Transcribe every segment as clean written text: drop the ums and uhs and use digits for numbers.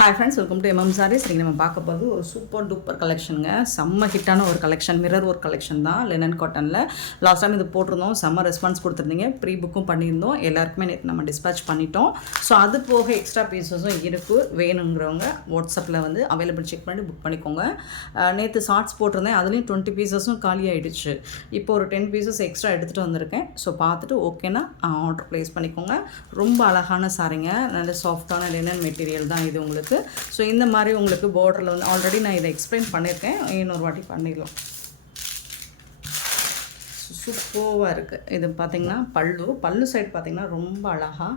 Hi friends, welcome to MM sarees. இன்றைக்கி நம்ம பார்க்க போது ஒரு சூப்பர் டூப்பர் கலெக்ஷனுங்க. செம்ம ஹிட்டான ஒரு கலெக்ஷன், மிரர் ஒர்க் கலெக்ஷன் தான், லினன் காட்டனில். லாஸ்ட் டைம் இது போட்டிருந்தோம், செம்ம ரெஸ்பான்ஸ் கொடுத்துருந்தீங்க. ப்ரீ புக்கும் பண்ணியிருந்தோம், எல்லாருக்குமே நேற்று நம்ம டிஸ்பேச் பண்ணிட்டோம். ஸோ அது போக எக்ஸ்ட்ரா பீசஸும் இருக்குது. வேணுங்கிறவங்க வாட்ஸ்அப்பில் வந்து அவைலபிள் செக் பண்ணி புக் பண்ணிக்கோங்க. நேற்று ஷார்ட்ஸ் போட்டிருந்தேன், அதுலேயும் 20 பீசஸும் காலி ஆகிடுச்சு. இப்போ ஒரு 10 பீசஸ் எக்ஸ்ட்ரா எடுத்துகிட்டு வந்திருக்கேன். ஸோ பார்த்துட்டு ஓகேனா ஆர்டர் ப்ளேஸ் பண்ணிக்கோங்க. ரொம்ப அழகான சாரிங்க, நல்ல சாஃப்டான லினன் மெட்டீரியல் தான் இது உங்களுக்கு. ஸோ இந்த மாதிரி உங்களுக்கு பார்டரில் வந்து ஆல்ரெடி நான் இதை எக்ஸ்பிளைன் பண்ணியிருக்கேன், இன்னொரு வாட்டி பண்ணிடலாம். சூப்பராக இருக்குது. இது பார்த்திங்கன்னா பல்லு சைடு பார்த்திங்கன்னா ரொம்ப அழகாக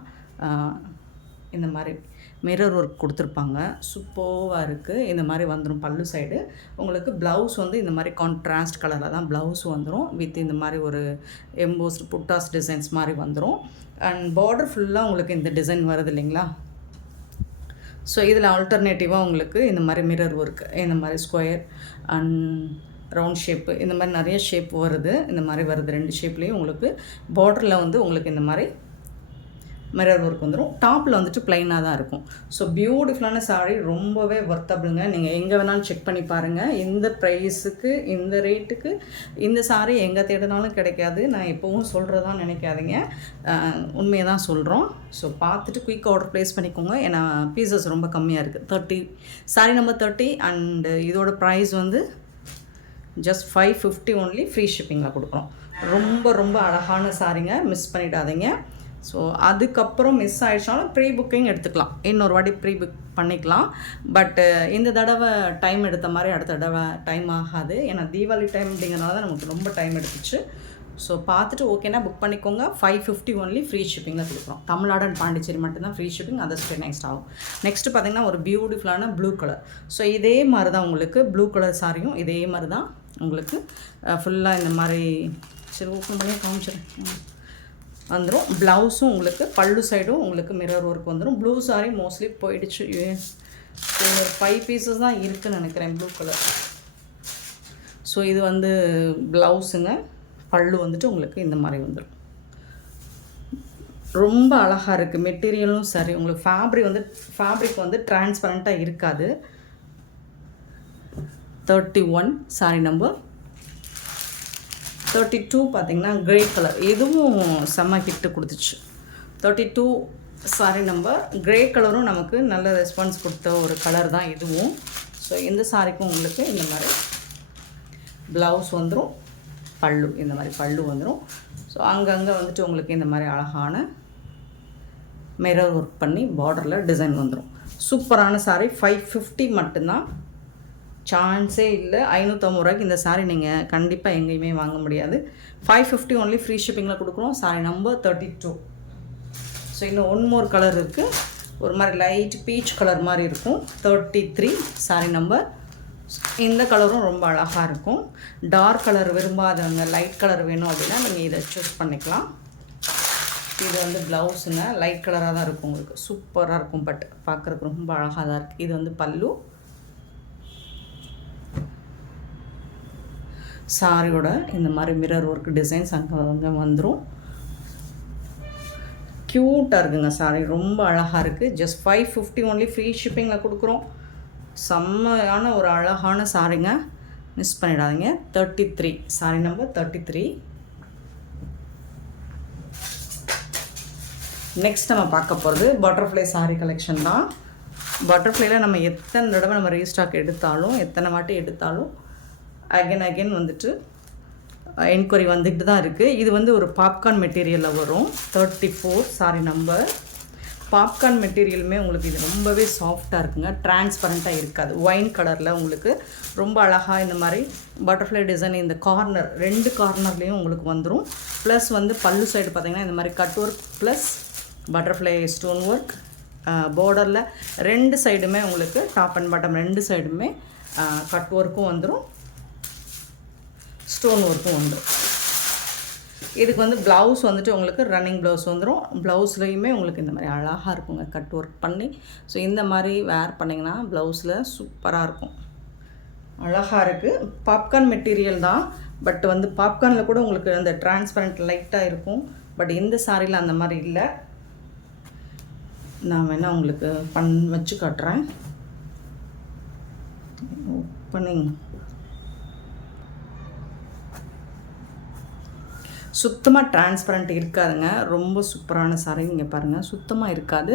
இந்த மாதிரி மிரர் ஒர்க் கொடுத்துருப்பாங்க. சூப்பராக இருக்குது. இந்த மாதிரி வந்துடும் பல்லு சைடு. உங்களுக்கு ப்ளவுஸ் வந்து இந்த மாதிரி கான்ட்ராஸ்ட் கலரில் தான் ப்ளவுஸ் வந்துடும், வித் இந்த மாதிரி ஒரு எம்போஸ்டு புட்டாஸ் டிசைன்ஸ் மாதிரி வந்துடும். அண்ட் பார்டர் ஃபுல்லாக உங்களுக்கு இந்த டிசைன் வருது இல்லைங்களா. ஸோ இதில் ஆல்டர்னேட்டிவாக உங்களுக்கு இந்த மாதிரி மிரர் ஒர்க், இந்த மாதிரி ஸ்கொயர் அண்ட் ரவுண்ட் ஷேப்பு, இந்த மாதிரி நிறைய ஷேப் வருது. இந்த மாதிரி வருது, 2 ஷேப்லேயும் உங்களுக்கு பார்டரில் வந்து உங்களுக்கு இந்த மாதிரி மிரர் ஒர்க் வந்துடும். டாப்பில் வந்துட்டு ப்ளைனாக தான் இருக்கும். ஸோ பியூட்டிஃபுல்லான சாரீ, ரொம்பவே ஒர்த்தபிளுங்க. நீங்கள் எங்கே வேணாலும் செக் பண்ணி பாருங்கள். இந்த ப்ரைஸுக்கு இந்த ரேட்டுக்கு இந்த சாரீ எங்கே தேடினாலும் கிடைக்காது. நான் எப்போவும் சொல்கிறதான் நினைக்காதீங்க, உண்மையை தான் சொல்கிறோம். ஸோ பார்த்துட்டு குயிக் ஆர்டர் ப்ளேஸ் பண்ணிக்கோங்க. ஏன்னா பீசஸ் ரொம்ப கம்மியாக இருக்குது. 30 சாரீ நம்பர் 30 அண்டு இதோட ப்ரைஸ் வந்து ஜஸ்ட் 550 ஒன்லி, ஃப்ரீ ஷிப்பிங்கில் கொடுக்குறோம். ரொம்ப ரொம்ப அழகான சாரீங்க, மிஸ் பண்ணிடாதீங்க. ஸோ அதுக்கப்புறம் மிஸ் ஆகிடுச்சாலும் ப்ரீ புக்கிங் எடுத்துக்கலாம், இன்னொரு வாட்டி ப்ரீ புக் பண்ணிக்கலாம். பட்டு இந்த தடவை டைம் எடுத்த மாதிரி அடுத்த தடவை டைம் ஆகாது. ஏன்னா தீபாவளி டைம் அப்படிங்கிறனால தான் நமக்கு ரொம்ப டைம் எடுத்துச்சு. ஸோ பார்த்துட்டு ஓகேனா புக் பண்ணிக்கோங்க. 550 ஒன்லி, ஃப்ரீ ஷிப்பிங்கில் கொடுக்குறோம். தமிழ்நாடு அண்ட் பாண்டிச்சேரி மட்டும்தான் ஃப்ரீ ஷிப்பிங், அதர்ஸ் நெக்ஸ்ட் ஆகும். நெக்ஸ்ட்டு பார்த்திங்கன்னா ஒரு பியூட்டிஃபுல்லான ப்ளூ கலர். ஸோ இதே மாதிரி தான் உங்களுக்கு ப்ளூ கலர் சாரியும் இதே மாதிரி தான் உங்களுக்கு ஃபுல்லாக இந்த மாதிரி. சரி, ஓப்பன் பண்ணி காமிச்சிடுறேன். வந்துடும். ப்ளவுஸும் உங்களுக்கு பல்லு சைடும் உங்களுக்கு மிரர் ஒர்க் வந்துடும். ப்ளூ சாரி மோஸ்ட்லி போயிடுச்சு. ஒரு 5 பீசஸ் தான் இருக்குதுன்னு நினைக்கிறேன் ப்ளூ கலர். ஸோ இது வந்து ப்ளவுஸுங்க. பல்லு வந்துட்டு உங்களுக்கு இந்த மாதிரி வந்துடும். ரொம்ப அழகாக இருக்குது. மெட்டீரியலும் சரி, உங்களுக்கு ஃபேப்ரிக் வந்து டிரான்ஸ்பரண்ட்டாக இருக்காது. 31 சாரி நம்பர் 32 பார்த்திங்கன்னா க்ரே கலர், இதுவும் செம்ம ஹிட்டு கொடுத்துச்சு. 32 சாரி நம்பர் க்ரே கலரும் நமக்கு நல்ல ரெஸ்பான்ஸ் கொடுத்த ஒரு கலர் தான் இதுவும். ஸோ இந்த சாரிக்கும் உங்களுக்கு இந்த மாதிரி ப்ளவுஸ் வந்துடும், பல்லு இந்த மாதிரி பல்லு வந்துடும். ஸோ அங்கங்கே வந்துட்டு உங்களுக்கு இந்த மாதிரி அழகான மிரர் ஒர்க் பண்ணி பார்டரில் டிசைன் வந்துடும். சூப்பரான சாரி. 550 மட்டும்தான், சான்ஸே இல்லை. 550 ரூபாய்க்கு இந்த சாரீ நீங்கள் கண்டிப்பாக எங்கேயுமே வாங்க முடியாது. 550 ஒன்லி, ஃப்ரீ ஷிப்பிங்கில் கொடுக்குறோம். சாரீ நம்பர் 32. ஸோ இன்னும் ஒன் மோர் கலர் இருக்குது, ஒரு மாதிரி லைட் பீச் கலர் மாதிரி இருக்கும். 33 சாரீ நம்பர். இந்த கலரும் ரொம்ப அழகாக இருக்கும். டார்க் கலர் விரும்பாதவங்க, லைட் கலர் வேணும் அப்படின்னா நீங்கள் இதை சூஸ் பண்ணிக்கலாம். இது வந்து ப்ளவுஸுங்க, லைட் கலராக தான் இருக்கும் உங்களுக்கு. சூப்பராக இருக்கும், பட் பார்க்குறதுக்கு ரொம்ப அழகாக தான் இருக்குது. இது வந்து பல்லு. சாரியோட இந்த மாதிரி மிரர் ஒர்க் டிசைன்ஸ் அங்கே வந்துடும். க்யூட்டாக இருக்குங்க சாரி, ரொம்ப அழகாக இருக்குது. ஜஸ்ட் 550 ஒன்லி, ஃப்ரீ ஷிப்பிங்கில் கொடுக்குறோம். செம்மையான ஒரு அழகான சாரிங்க, மிஸ் பண்ணிடாதீங்க. 33 சாரி நம்பர் 33. நெக்ஸ்ட் நம்ம பார்க்க போகிறது பட்டர்ஃப்ளை சாரி கலெக்ஷன் தான். பட்டர்ஃப்ளைல நம்ம எத்தனை தடவை நம்ம ரீஸ்டாக் எடுத்தாலும், எத்தனை வாட்டி எடுத்தாலும் அகைன் வந்துட்டு என்கொயரி வந்துக்கிட்டு தான் இருக்குது. இது வந்து ஒரு பாப்கார்ன் மெட்டீரியலில் வரும். 34 சாரி நம்பர். பாப்கார்ன் மெட்டீரியலுமே உங்களுக்கு இது ரொம்பவே சாஃப்டாக இருக்குங்க, டிரான்ஸ்பரண்ட்டாக இருக்காது. ஒயின் கலரில் உங்களுக்கு ரொம்ப அழகாக இந்த மாதிரி பட்டர்ஃப்ளை டிசைன் இந்த கார்னர் 2 கார்னர்லேயும் உங்களுக்கு வந்துடும். ப்ளஸ் வந்து பல்லு சைடு பார்த்திங்கன்னா இந்த மாதிரி cut work plus butterfly stone work. பார்டரில் 2 சைடுமே உங்களுக்கு டாப் அண்ட் பாட்டம் 2 சைடுமே கட் ஒர்க்கும் வந்துடும், ஸ்டோன் ஒர்க்கும் வந்துடும். இதுக்கு வந்து ப்ளவுஸ் வந்துட்டு உங்களுக்கு ரன்னிங் ப்ளவுஸ் வந்துடும். ப்ளவுஸ்லேயுமே உங்களுக்கு இந்த மாதிரி அழகாக இருக்குங்க, கட் ஒர்க் பண்ணி. ஸோ இந்த மாதிரி வேர் பண்ணிங்கன்னா ப்ளவுஸில் சூப்பராக இருக்கும், அழகாக இருக்குது. பாப்கார்ன் மெட்டீரியல் தான், பட் வந்து பாப்கார்னில் கூட உங்களுக்கு அந்த டிரான்ஸ்பரண்ட் லைட்டாக இருக்கும். பட் இந்த சாரியில் அந்த மாதிரி இல்லை. நான் வேணால் உங்களுக்கு வச்சு காட்டுறேன். பண்ணிங்க. சுத்தமாக டிரான்ஸ்பரண்ட் இருக்காதுங்க. ரொம்ப சூப்பரான சாரி. இங்கே பாருங்கள், சுத்தமாக இருக்காது.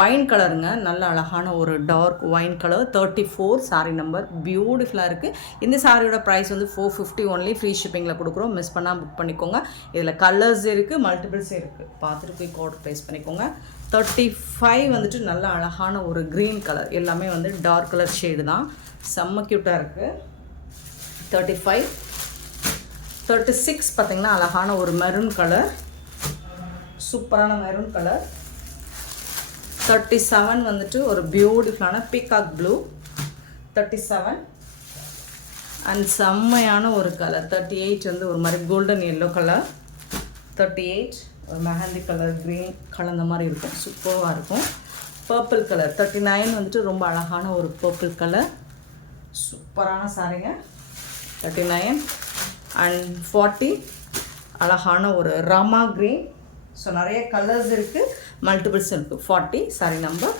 ஒயின் கலருங்க, நல்ல அழகான ஒரு dark wine colour. 34 saree number. பியூட்டிஃபுல்லாக இருக்குது. இந்த சாரியோட ப்ரைஸ் வந்து 450 ஒன்லி. ஃப்ரீ ஷிப்பிங்கில் கொடுக்குறோம். மிஸ் பண்ணால் புக் பண்ணிக்கோங்க. இதில் கலர்ஸ் இருக்குது, மல்டிபிள்ஸ் இருக்குது. பார்த்துட்டு போய் கோட் ப்ளேஸ் பண்ணிக்கோங்க. 35 வந்துட்டு நல்ல அழகான ஒரு க்ரீன் கலர். எல்லாமே வந்து டார்க் கலர் ஷேடு தான். செம்ம க்யூட்டாக இருக்குது. 35. 36 பார்த்திங்கன்னா அழகான ஒரு மெரூன் கலர், சூப்பரான மெரூன் கலர். 37 வந்துட்டு ஒரு பியூட்டிஃபுல்லான பீகாக் ப்ளூ. 37 அண்ட் செம்மையான ஒரு கலர். 38 வந்து ஒரு மாதிரி கோல்டன் எல்லோ கலர். 38 ஒரு மெஹந்தி கலர் க்ரீன் கலந்த மாதிரி இருக்கும், சூப்பராக இருக்கும். Purple colour. 39 வந்துட்டு ரொம்ப அழகான ஒரு பர்பிள் கலர், சூப்பரான சாரிங்க. 39 அண்ட் 40 அழகான ஒரு ராமா க்ரீன். ஸோ நிறைய கலர்ஸ் இருக்குது, மல்டிபிள்ஸ் இருக்குது. 40 சாரி நம்பர்.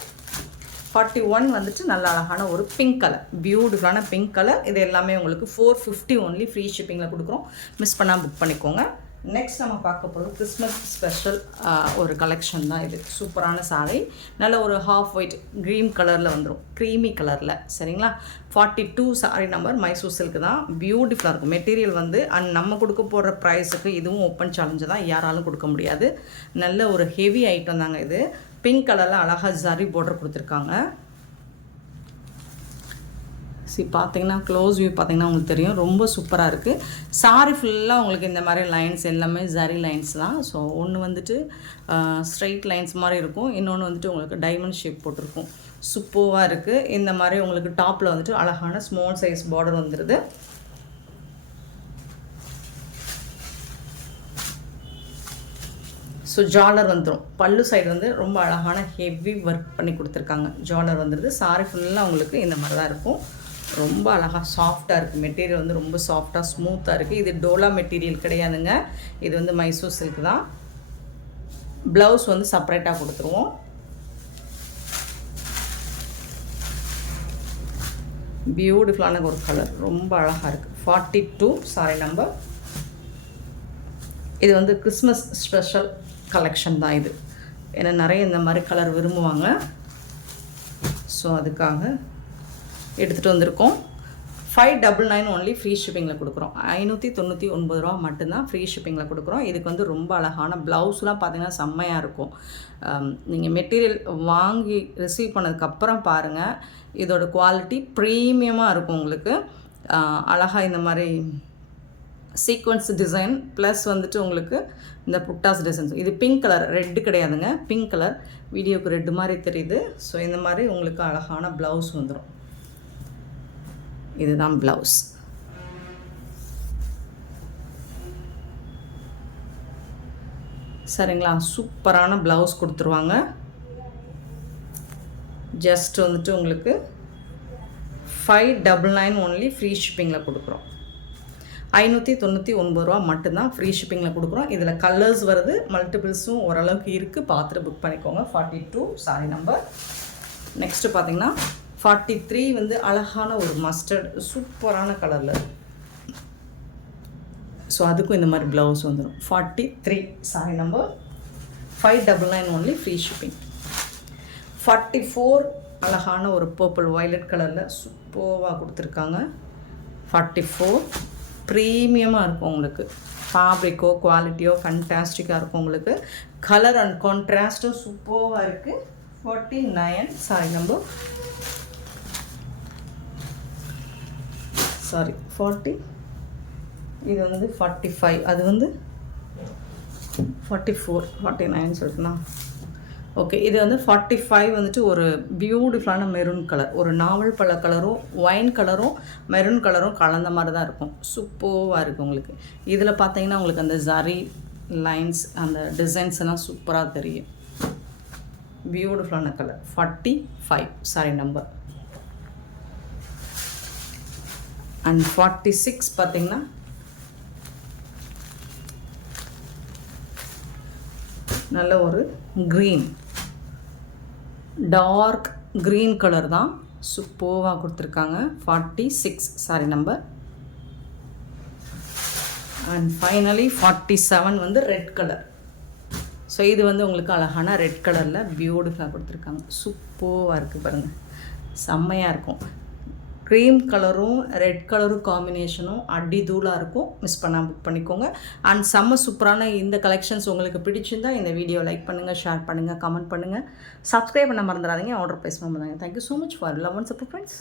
41 வந்துட்டு நல்ல அழகான ஒரு பிங்க் கலர், பியூட்டிஃபுல்லான பிங்க் கலர். இது எல்லாமே உங்களுக்கு 450 ஒன்லி. ஃப்ரீ ஷிப்பிங்கில் கொடுக்குறோம். மிஸ் பண்ணால் புக் பண்ணிக்கோங்க. நெக்ஸ்ட் நம்ம பார்க்க போகிறது கிறிஸ்மஸ் ஸ்பெஷல் ஒரு கலெக்ஷன் தான் இது. சூப்பரான சாரி, நல்ல ஒரு ஹாஃப் ஒயிட் க்ரீன் கலரில் வந்துடும், க்ரீமி கலரில். சரிங்களா? 42 சாரி நம்பர். மைசூர் சில்க் தான். பியூட்டிஃபுல்லாக இருக்கும் மெட்டீரியல் வந்து. அண்ட் நம்ம கொடுக்க போடுற ப்ரைஸுக்கு இதுவும் ஓப்பன் சேலஞ்சு தான், யாராலும் கொடுக்க முடியாது. நல்ல ஒரு ஹெவி ஐட்டம் தாங்க இது. பிங்க் கலரில் அழகாக ஜரி பார்டர் கொடுத்துருக்காங்க. பார்த்தீங்கன்னா க்ளோஸ் வியூ பார்த்தீங்கன்னா உங்களுக்கு தெரியும், ரொம்ப சூப்பராக இருக்குது. சாரி ஃபுல்லாக உங்களுக்கு இந்த மாதிரி லைன்ஸ் எல்லாமே ஜரி லைன்ஸ் தான். ஸோ ஒன்று வந்துட்டு ஸ்ட்ரைட் லைன்ஸ் மாதிரி இருக்கும், இன்னொன்று வந்துட்டு உங்களுக்கு டைமண்ட் ஷேப் போட்டிருக்கும். சூப்பராக இருக்குது. இந்த மாதிரி உங்களுக்கு டாப்பில் வந்துட்டு அழகான ஸ்மால் சைஸ் பார்டர் வந்துடுது. ஸோ ஜாலர் வந்துடும். பல்லு சைடு வந்து ரொம்ப அழகான ஹெவி ஒர்க் பண்ணி கொடுத்துருக்காங்க. ஜாலர் வந்துடுது. சாரி ஃபுல்லாக உங்களுக்கு இந்த மாதிரி தான் இருக்கும். ரொம்ப அழகாக சாஃப்டாக இருக்குது. மெட்டீரியல் வந்து ரொம்ப சாஃப்டாக ஸ்மூத்தாக இருக்குது. இது டோலா மெட்டீரியல் கிடையாதுங்க, இது வந்து மைசூர் சில்க் தான். ப்ளவுஸ் வந்து செப்பரேட்டாக கொடுத்துருவோம். பியூட்டிஃபுல்லான ஒரு கலர், ரொம்ப அழகாக இருக்குது. 42 சாரி நம்பர். இது வந்து கிறிஸ்மஸ் ஸ்பெஷல் கலெக்ஷன் தான் இது. ஏன்னா நிறைய இந்த மாதிரி கலர் விரும்புவாங்க. ஸோ அதுக்காக எடுத்துகிட்டு வந்திருக்கோம். 599 ஒன்லி. ஃப்ரீ ஷிப்பிங்கில் கொடுக்குறோம். 599 ரூபா மட்டும்தான் ஃப்ரீ ஷிப்பிங்கில் கொடுக்குறோம். இதுக்கு வந்து ரொம்ப அழகான ப்ளவுஸ்லாம் பார்த்திங்கன்னா செம்மையாக இருக்கும். நீங்கள் மெட்டீரியல் வாங்கி ரிசீவ் பண்ணதுக்கப்புறம் பாருங்கள், இதோட குவாலிட்டி ப்ரீமியமாக இருக்கும் உங்களுக்கு. அழகாக இந்த மாதிரி சீக்வன்ஸ் டிசைன் ப்ளஸ் வந்துட்டு உங்களுக்கு இந்த புட்டாஸ் டிசைன்ஸ். இது பிங்க் கலர், ரெட்டு கிடையாதுங்க, பிங்க் கலர். வீடியோக்கு ரெட்டு மாதிரி தெரியுது. ஸோ இந்த மாதிரி உங்களுக்கு அழகான ப்ளவுஸ் வந்துடும். இதுதான் ப்ளவுஸ். சரிங்களா? சூப்பரான ப்ளவுஸ் கொடுத்துருவாங்க. ஜஸ்ட் வந்துட்டு உங்களுக்கு 599 ஒன்லி. ஃப்ரீ ஷிப்பிங்கில் கொடுக்குறோம். 599 ரூபா மட்டும்தான் ஃப்ரீ ஷிப்பிங்கில் கொடுக்குறோம். இதில் கலர்ஸ் வருது, மல்டிபிள்ஸும் ஓரளவுக்கு இருக்குது, பார்த்துட்டு புக் பண்ணிக்கோங்க. 42 சாரி நம்பர். நெக்ஸ்ட்டு பார்த்தீங்கன்னா 43 வந்து அழகான ஒரு மஸ்டர்ட் சூப்பரான கலரில். ஸோ அதுக்கும் இந்த மாதிரி ப்ளவுஸ் வந்துடும். 43 sorry number. 599 only. Free shipping. 44 அழகான ஒரு பர்பிள் வயலட் கலரில் சூப்பராக கொடுத்துருக்காங்க. 44 ப்ரீமியமாக இருக்கும் உங்களுக்கு. ஃபேப்ரிக்கோ குவாலிட்டியோ ஃபண்டாஸ்டிக்காக இருக்கும் உங்களுக்கு. கலர் அண்ட் கான்ட்ராஸ்ட்டும் சூப்பராக இருக்குது. 49 சாரி நம்பர். 40. இது வந்து 45, அது வந்து 44, 49 சொல்லிட்டுனா ஓகே. இது வந்து 45 வந்துட்டு ஒரு பியூட்டிஃபுல்லான மெரூன் கலர், ஒரு நாவல் பழ கலரும் ஒயின் கலரும் மெரூன் கலரும் கலந்த மாதிரி தான் இருக்கும். சூப்பராக இருக்குது உங்களுக்கு. இதில் பார்த்தீங்கன்னா உங்களுக்கு அந்த ஜரி லைன்ஸ் அந்த டிசைன்ஸ் எல்லாம் சூப்பராக தெரியும். பியூட்டிஃபுல்லான கலர். 45 sorry number. அண்ட் 46 பார்த்தீங்கன்னா நல்ல ஒரு க்ரீன், டார்க் க்ரீன் கலர் தான். சூப்பராக கொடுத்துருக்காங்க. 46 சாரி நம்பர். அண்ட் ஃபைனலி 47 வந்து ரெட் கலர். ஸோ இது வந்து உங்களுக்கு அழகான ரெட் கலரில் பியூட்டிஃபுல்லாக கொடுத்துருக்காங்க. சூப்பராக இருக்குது பாருங்கள், செம்மையாக இருக்கும். க்ரீம் கலரும் ரெட் கலரும் காம்பினேஷனும் அடி தூளாக இருக்கும். மிஸ் பண்ணாமல் புக் பண்ணிக்கோங்க. அண்ட் செம்ம சூப்பரான இந்த கலெக்ஷன்ஸ் உங்களுக்கு பிடிச்சிருந்தா இந்த வீடியோ லைக் பண்ணுங்கள், ஷேர் பண்ணுங்கள், கமெண்ட் பண்ணுங்கள், சப்ஸ்கிரைப் பண்ண மறந்துடாதீங்க. ஆர்டர் ப்ளேஸ் பண்ண மறந்துடாதீங்க. Thank you so much for love and support friends.